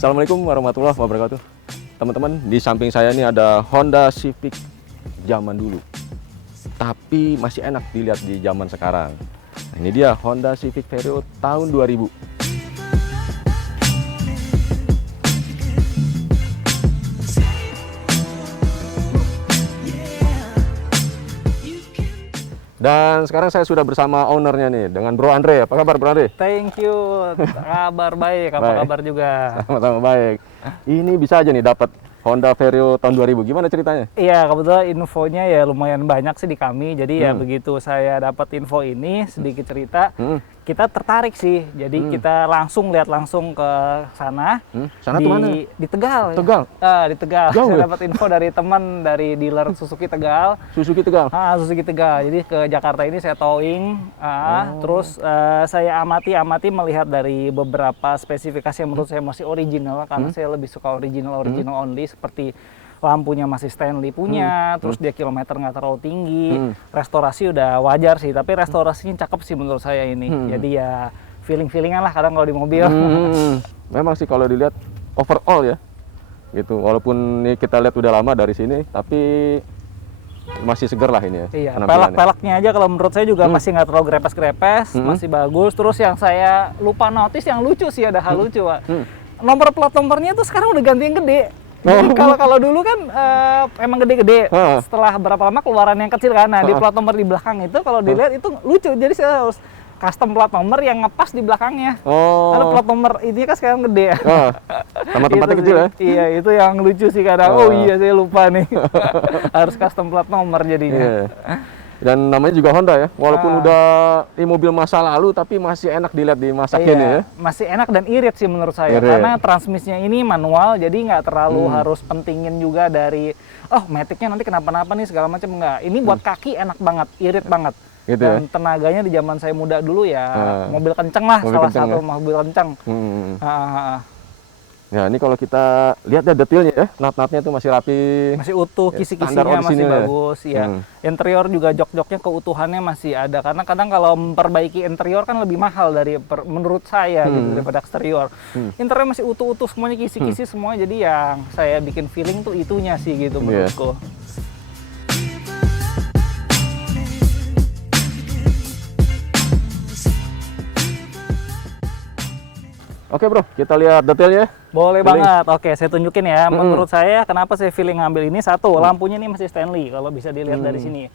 Assalamualaikum warahmatullahi wabarakatuh. Teman-teman, di samping saya ini ada Honda Civic zaman dulu, tapi masih enak dilihat di zaman sekarang. Nah, ini dia Honda Civic Vario tahun 2000. Dan sekarang saya sudah bersama ownernya nih, dengan Bro Andre. Apa kabar Bro Andre? Thank you, kabar baik, apa Baik. kabar juga? Sama-sama baik. Ini bisa aja nih dapat Honda Vario tahun 2000. Gimana ceritanya? Iya, kebetulan infonya ya lumayan banyak sih di kami. Jadi ya Hmm. begitu saya dapat info ini, sedikit cerita, Hmm. kita tertarik sih. Jadi kita langsung lihat langsung ke sana. Sana tuh mana? Di Tegal. Tegal? Di Tegal. Jauh Saya ya? dapat info dari teman dari dealer Suzuki Tegal. Suzuki Tegal. Suzuki Tegal. Jadi ke Jakarta ini saya towing, terus saya amati melihat dari beberapa spesifikasi yang menurut saya masih original, karena saya lebih suka original only, seperti lampunya masih Stanley punya, terus dia kilometer nggak terlalu tinggi, restorasi udah wajar sih, tapi restorasinya cakep sih menurut saya ini. Jadi ya feelingan lah kadang kalau di mobil. Memang sih kalau dilihat overall ya, gitu. Walaupun ini kita lihat udah lama dari sini, tapi masih seger lah ini ya. Iya, penampilannya. pelek-peleknya aja kalau menurut saya juga masih nggak terlalu grepes-grepes, masih bagus. Terus yang saya lupa notice yang lucu sih, ada hal lucu, Pak. Nomor plat nomornya tuh sekarang udah ganti yang gede. Jadi kalau dulu kan emang gede-gede. Setelah berapa lama keluaran yang kecil kan. Nah, di plat nomor di belakang itu kalau dilihat itu lucu. Jadi saya harus custom plat nomor yang ngepas di belakangnya. Ada plat nomor ini kan sekarang gede. Sama tempatnya Itu kecil sih. ya. Iya, itu yang lucu sih kadang. Oh iya, saya lupa nih. Harus custom plat nomor jadinya. Iya. Dan namanya juga Honda ya, walaupun udah di mobil masa lalu, tapi masih enak dilihat di masa kini ya. Masih enak dan irit sih menurut saya, Irit. karena transmisinya ini manual, jadi nggak terlalu harus pentingin juga dari maticnya nanti kenapa-napa nih segala macam, nggak. Ini buat kaki enak banget, irit banget. Gitu Dan ya. tenaganya di zaman saya muda dulu ya mobil kenceng lah, Mobil salah kenceng satu ya. mobil kenceng. Ya ini kalau kita lihat ya detailnya ya, nat-natnya tuh masih rapi. Masih utuh, Ya, kisi-kisinya standar masih orisinil ya. bagus ya. Interior juga jok-joknya keutuhannya masih ada, karena kadang kalau memperbaiki interior kan lebih mahal menurut saya gitu daripada eksterior. Interior masih utuh-utuh semuanya, kisi-kisi semua, jadi yang saya bikin feeling tuh itunya sih gitu menurutku. Oke bro, kita lihat detailnya. Boleh Feeling. banget. Oke, saya tunjukin ya. Menurut saya, kenapa saya feeling ngambil ini? Satu, lampunya ini masih Stanley, kalau bisa dilihat dari sini.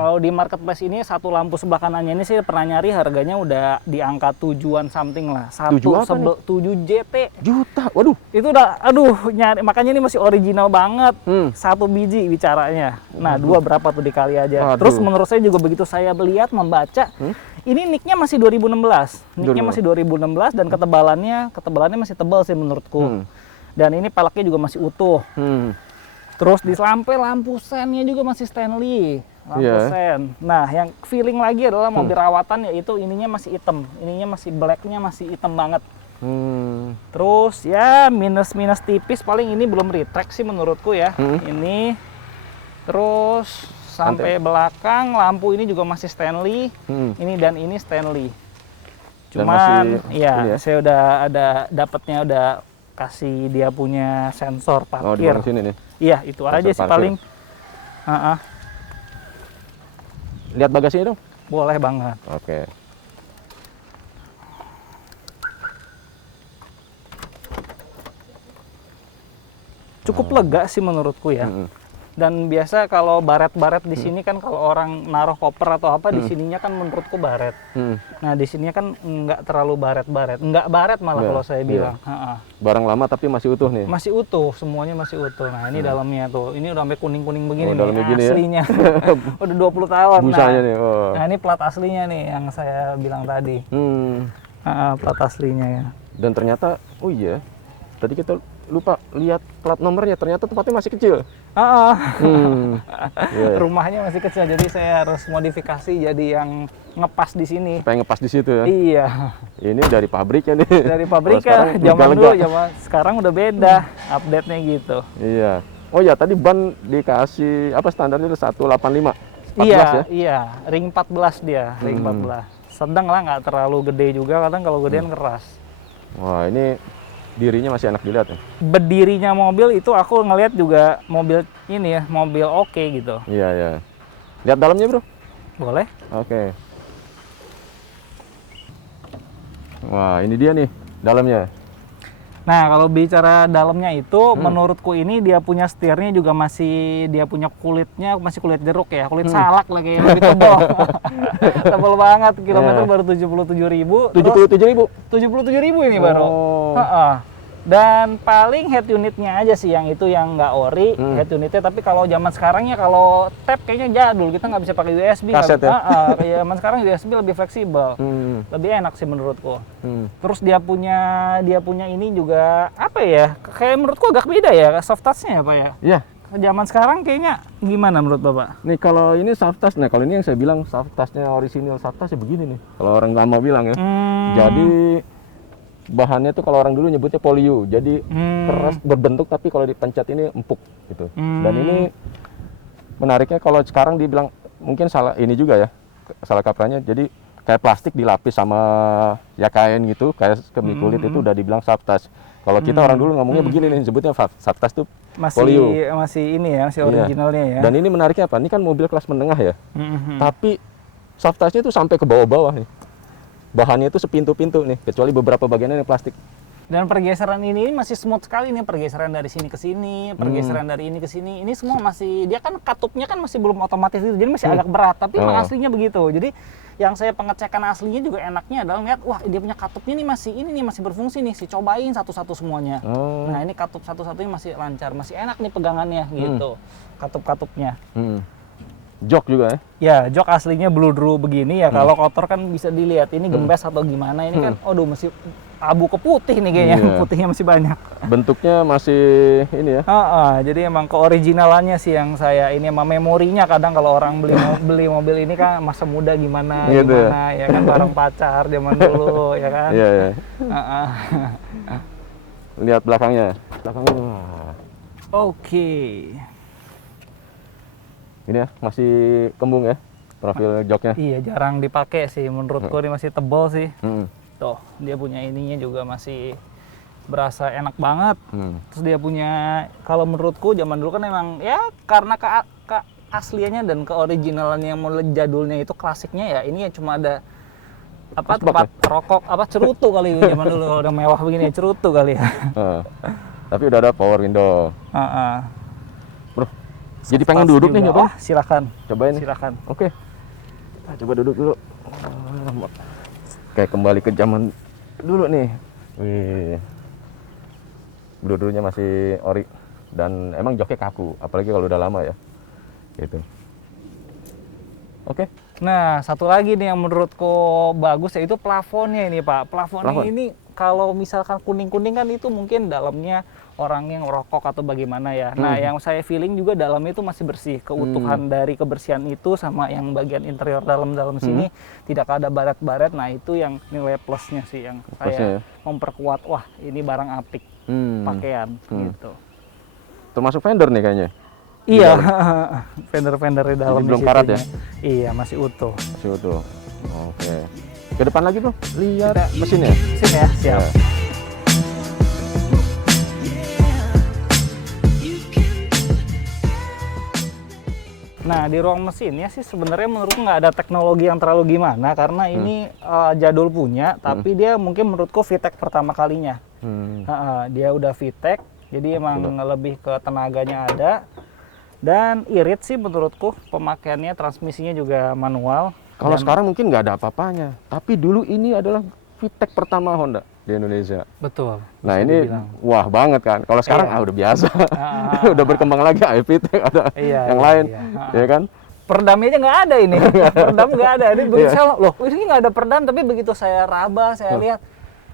Kalau di marketplace ini, satu lampu sebelah kanannya ini saya pernah nyari, harganya udah di angka 7-an something lah. 7 apa nih? 7 JT. Juta, waduh. Itu udah, nyari, makanya ini masih original banget. Satu biji bicaranya. Nah, dua berapa tuh dikali aja. Waduh. Terus menurut saya juga begitu saya lihat, membaca, ini nicknya masih 2016. Nicknya masih 2016 dan ketebalannya masih tebal sih menurutku. Dan ini peleknya juga masih utuh. Terus di lampu sennya juga masih Stanley. Lampu sen. Nah, yang feeling lagi adalah mobil rawatan, yaitu ininya masih hitam. Ininya masih blacknya masih hitam banget. Terus ya minus tipis, paling ini belum retract sih menurutku ya. Ini terus sampai belakang lampu ini juga masih Stanley. Ini dan ini Stanley. Cuman saya udah ada dapatnya, udah kasih dia punya sensor Oh, di parkir. belakang sini nih. Iya, itu Sensor aja sih parkir. paling. Lihat bagasinya dong. Boleh banget. Oke. Cukup lega sih menurutku ya. Dan biasa kalau baret-baret di sini kan, kalau orang naruh koper atau apa di sininya kan menurutku baret. Nah, di sininya kan nggak terlalu baret-baret. Nggak baret malah kalau saya bilang. Barang lama tapi masih utuh nih. Masih utuh, semuanya masih utuh. Nah, ini dalamnya tuh. Ini udah sampai kuning-kuning begini nih, dalamnya gini ya? aslinya. Udah 20 tahun. Busanya nih. Oh. Nah, ini plat aslinya nih yang saya bilang tadi. Plat aslinya ya. Dan ternyata, oh iya, tadi kita lupa lihat plat nomornya, ternyata tempatnya masih kecil. Rumahnya masih kecil, jadi saya harus modifikasi jadi yang ngepas di sini. Supaya ngepas di situ ya. Iya. Ini dari pabriknya nih. Dari pabrik Kalau sekarang zaman lega-lega. dulu, sekarang udah beda, update-nya gitu. Iya. Oh ya, tadi ban dikasih apa standarnya itu 185. 14 Iya, ya? iya, ring 14 dia, ring 14. Sedang lah, nggak terlalu gede juga, kadang kalau gedean keras. Wah, ini dirinya masih enak dilihat ya. Berdirinya mobil itu aku ngelihat juga mobil ini ya, mobil oke gitu. Iya, iya. Lihat dalamnya, Bro. Boleh? Oke. Wah, ini dia nih dalamnya. Nah, kalau bicara dalamnya itu, menurutku ini dia punya setirnya juga masih, dia punya kulitnya masih kulit jeruk ya, kulit salak lagi, lebih tebal. Tebal banget, kilometer baru 77.000. 77.000. 77.000 ini baru. Oh. Dan paling head unitnya aja sih yang itu yang nggak ori, head unitnya. Tapi kalau zaman sekarang ya kalau tap kayaknya jadul, kita nggak bisa pakai USB. Kaset ya? Kayak zaman sekarang USB lebih fleksibel, lebih enak sih menurutku. Terus dia punya ini juga apa ya? Kayak menurutku agak beda ya, soft touch-nya ya Pak ya. Iya. Zaman sekarang kayaknya gimana menurut Bapak? Nih kalau ini soft touch, nah kalau ini yang saya bilang soft touch-nya original soft touch ya begini nih. Kalau orang lama bilang ya. Jadi bahannya tuh kalau orang dulu nyebutnya polio, jadi keras berbentuk tapi kalau dipencet ini empuk gitu. Dan ini menariknya kalau sekarang dibilang mungkin salah ini juga ya, salah kaprahnya. Jadi kayak plastik dilapis sama ya kain gitu, kayak kemi kulit itu udah dibilang soft touch. Kalau kita orang dulu ngomongnya begini nih, sebutnya soft touch tuh polio. Masih ini ya, masih originalnya ya. Dan ini menariknya apa? Ini kan mobil kelas menengah ya, tapi soft touch-nya tuh sampai ke bawah-bawah nih. Bahannya itu sepintu-pintu nih, kecuali beberapa bagiannya yang plastik. Dan pergeseran ini masih smooth sekali nih, pergeseran dari sini ke sini, pergeseran dari ini ke sini. Ini semua masih, dia kan katupnya kan masih belum otomatis gitu, jadi masih agak berat, tapi emang aslinya begitu. Jadi yang saya pengecekan aslinya juga enaknya adalah ngeliat, wah dia punya katupnya nih masih ini nih, masih berfungsi nih, cobain satu-satu semuanya. Nah ini katup satu-satunya masih lancar, masih enak nih pegangannya gitu, katup-katupnya. Jok juga ya? Ya, jok aslinya bludru begini ya. Kalau kotor kan bisa dilihat ini gembes atau gimana. Ini kan, aduh masih abu ke putih nih kayaknya. Putihnya masih banyak. Bentuknya masih ini ya? Jadi emang keoriginalannya sih yang saya ini, sama memorinya kadang kalau orang beli mobil ini kan masa muda gimana, gitu gimana ya kan, bareng pacar zaman dulu ya kan. Iya, iya. Lihat belakangnya. Belakangnya. Oke. Ini ya, masih kembung ya profil joknya. Iya, jarang dipakai sih menurutku, ini masih tebal sih. Tuh, dia punya ininya juga masih berasa enak banget. Terus dia punya, kalau menurutku zaman dulu kan emang ya karena keasliannya dan keoriginalannya yang model jadulnya itu klasiknya ya, ini ya cuma ada apa tempat rokok, apa cerutu kali zaman dulu, kalau udah mewah begini ya cerutu kali ya. Tapi udah ada power window. Bro, jadi pengen duduk nih, Bang? Silakan. Cobain. Silakan. Oke. Kita coba duduk dulu. Kayak kembali ke zaman dulu nih. Wih. Duduknya masih ori dan emang joknya kaku, apalagi kalau udah lama ya. Gitu. Oke. Nah, satu lagi nih yang menurutku bagus yaitu plafonnya ini, Pak. Plafonnya ini kalau misalkan kuning-kuning kan itu mungkin dalamnya orang yang rokok atau bagaimana ya. Nah, yang saya feeling juga dalamnya itu masih bersih. Keutuhan dari kebersihan itu sama yang bagian interior dalam sini tidak ada baret-baret. Nah, itu yang nilai plusnya sih yang saya memperkuat. Wah, ini barang apik pakaian gitu. Termasuk fender nih kayaknya. Iya, fender-fender di dalam. Belum karat ya? Iya, masih utuh. Masih utuh. Oke. Ke depan lagi, Bro. Lihat mesinnya. Mesin ya, siap. Nah, di ruang mesinnya sih sebenarnya menurutku nggak ada teknologi yang terlalu gimana, karena ini jadul punya, tapi dia mungkin menurutku VTEC pertama kalinya. Dia udah VTEC, jadi emang lebih ke tenaganya ada. Dan irit sih menurutku, pemakaiannya, transmisinya juga manual. Kalau sekarang mungkin nggak ada apa-apanya, tapi dulu ini adalah VTEC pertama Honda di Indonesia. Betul. Nah ini wah banget kan. Kalau sekarang udah biasa, udah berkembang lagi VTEC ada yang lain, ya kan? Perdamnya aja nggak ada ini, perdam nggak ada. Ini begitu saya, loh ini nggak ada perdam, tapi begitu saya raba, saya lihat,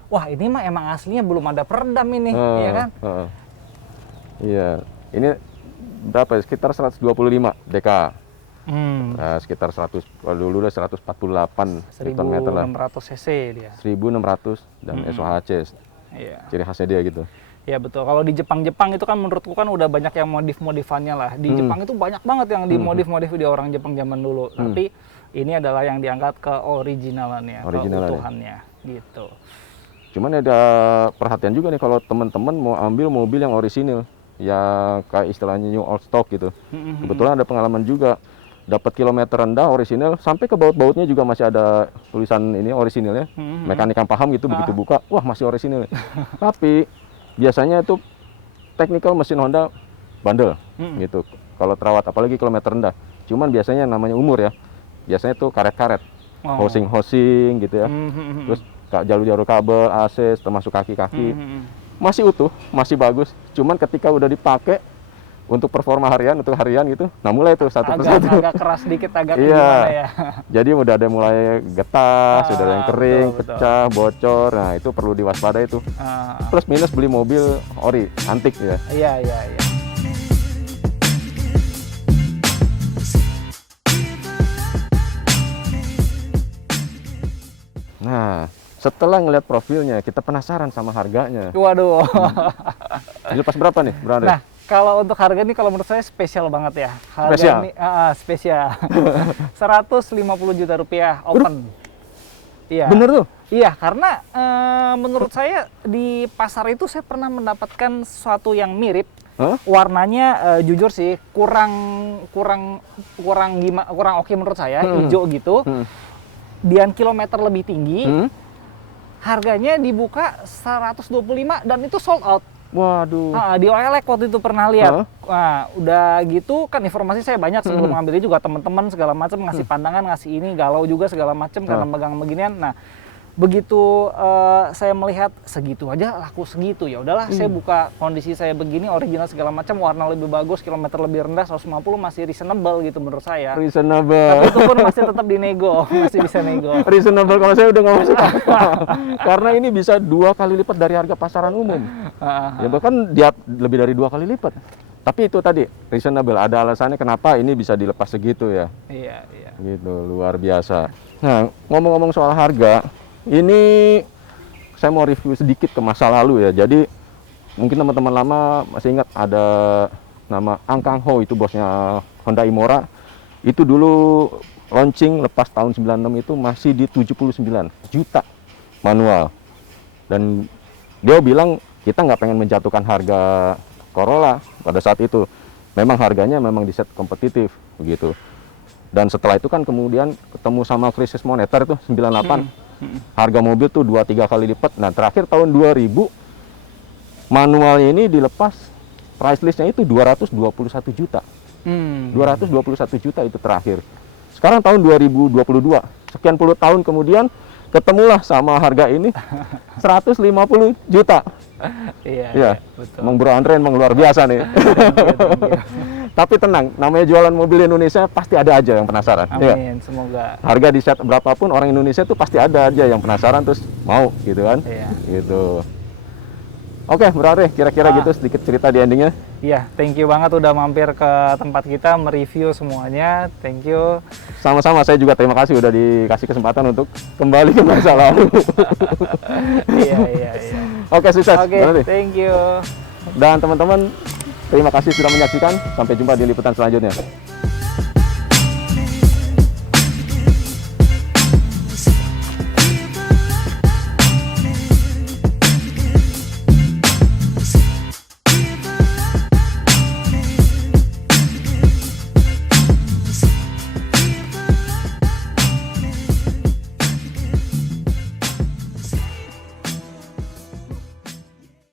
wah ini mah emang aslinya belum ada perdam ini, ya kan? Iya, ini berapa? Sekitar 125 dk. Nah, sekitar 100, kalau dulu udah 148 Nm lah. 1600 cc dia. 1600 dan SOHC. Iya. Ciri khasnya dia gitu. Ya betul. Kalau di Jepang itu kan menurutku kan udah banyak yang modif-modifannya lah. Di Jepang itu banyak banget yang dimodif-modif di orang Jepang zaman dulu. Tapi ini adalah yang diangkat ke originalannya, keutuhannya gitu. Cuman ada perhatian juga nih kalau teman-teman mau ambil mobil yang orisinil, ya kayak istilahnya new old stock gitu. Kebetulan ada pengalaman juga, dapat kilometer rendah orisinil, sampai ke baut-bautnya juga masih ada tulisan ini orisinilnya. Mekanik yang paham gitu, begitu buka, wah masih orisinil. Tapi biasanya itu technical mesin Honda bandel gitu. Kalau terawat, apalagi kilometer rendah. Cuman biasanya namanya umur ya, biasanya tuh karet-karet, housing-housing gitu ya. Terus jalur-jalur kabel, AC, termasuk kaki-kaki masih utuh, masih bagus. Cuman ketika udah dipakai untuk performa harian, untuk harian gitu, nah mulai tuh satu persatu agak keras dikit, agak gimana ya. Jadi udah ada mulai getas, udah ada yang kering, pecah, bocor. Nah itu perlu diwaspadai tuh. Plus minus beli mobil ori, antik ya. Iya. Nah, setelah ngeliat profilnya, kita penasaran sama harganya. Waduh. Dilepas berapa nih, Bro Andre? Nah, kalau untuk harga ini kalau menurut saya spesial banget ya. Harga Spesial? ini spesial. 150 juta rupiah open. Iya. Bener tuh? Iya, karena menurut saya di pasar itu saya pernah mendapatkan sesuatu yang mirip. Warnanya jujur sih kurang oke menurut saya, hijau gitu. Dan kilometer lebih tinggi. Harganya dibuka 125 dan itu sold out. Waduh. Di OLX waktu itu pernah lihat. Nah, udah gitu kan informasi saya banyak sebelum ngambilnya juga, teman-teman segala macam ngasih pandangan, ngasih ini, galau juga segala macam karena megang beginian. Nah, begitu saya melihat segitu aja laku segitu, ya udahlah saya buka, kondisi saya begini, original segala macam, warna lebih bagus, kilometer lebih rendah, 150 masih reasonable gitu menurut saya. Reasonable. Tapi itu pun masih tetap dinego, masih bisa nego. Reasonable kalau saya udah nggak masuk akal. Karena ini bisa 2 kali lipat dari harga pasaran umum. Ya bahkan lebih dari 2 kali lipat. Tapi itu tadi reasonable, ada alasannya kenapa ini bisa dilepas segitu ya. Iya. Gitu, luar biasa. Nah, ngomong-ngomong soal harga, ini saya mau review sedikit ke masa lalu ya. Jadi mungkin teman-teman lama masih ingat ada nama Ang Kang Ho, itu bosnya Honda Imora. Itu dulu launching lepas tahun 96 itu masih di 79 juta manual. Dan dia bilang kita nggak pengen menjatuhkan harga Corolla pada saat itu. Memang harganya memang di set kompetitif begitu. Dan setelah itu kan kemudian ketemu sama krisis moneter itu 98. Harga mobil tuh 2-3 kali lipat. Nah, terakhir tahun 2000 manualnya ini dilepas, price listnya itu 221 juta. 221 juta itu terakhir. Sekarang tahun 2022, sekian puluh tahun kemudian ketemulah sama harga ini 150 juta. Iya, betul. Emang Bro Andre emang luar biasa nih. Tapi tenang, namanya jualan mobil Indonesia pasti ada aja yang penasaran. Amin, semoga. Harga di set berapapun orang Indonesia tuh pasti ada aja yang penasaran terus mau gitu kan. Gitu. Oke, Bro Andre, kira-kira gitu sedikit cerita di endingnya. Iya, thank you banget udah mampir ke tempat kita mereview semuanya. Thank you. Sama-sama, saya juga terima kasih udah dikasih kesempatan untuk kembali ke masa lalu. Iya. Oke, sukses. Oke, thank you. Dan teman-teman, terima kasih sudah menyaksikan. Sampai jumpa di liputan selanjutnya.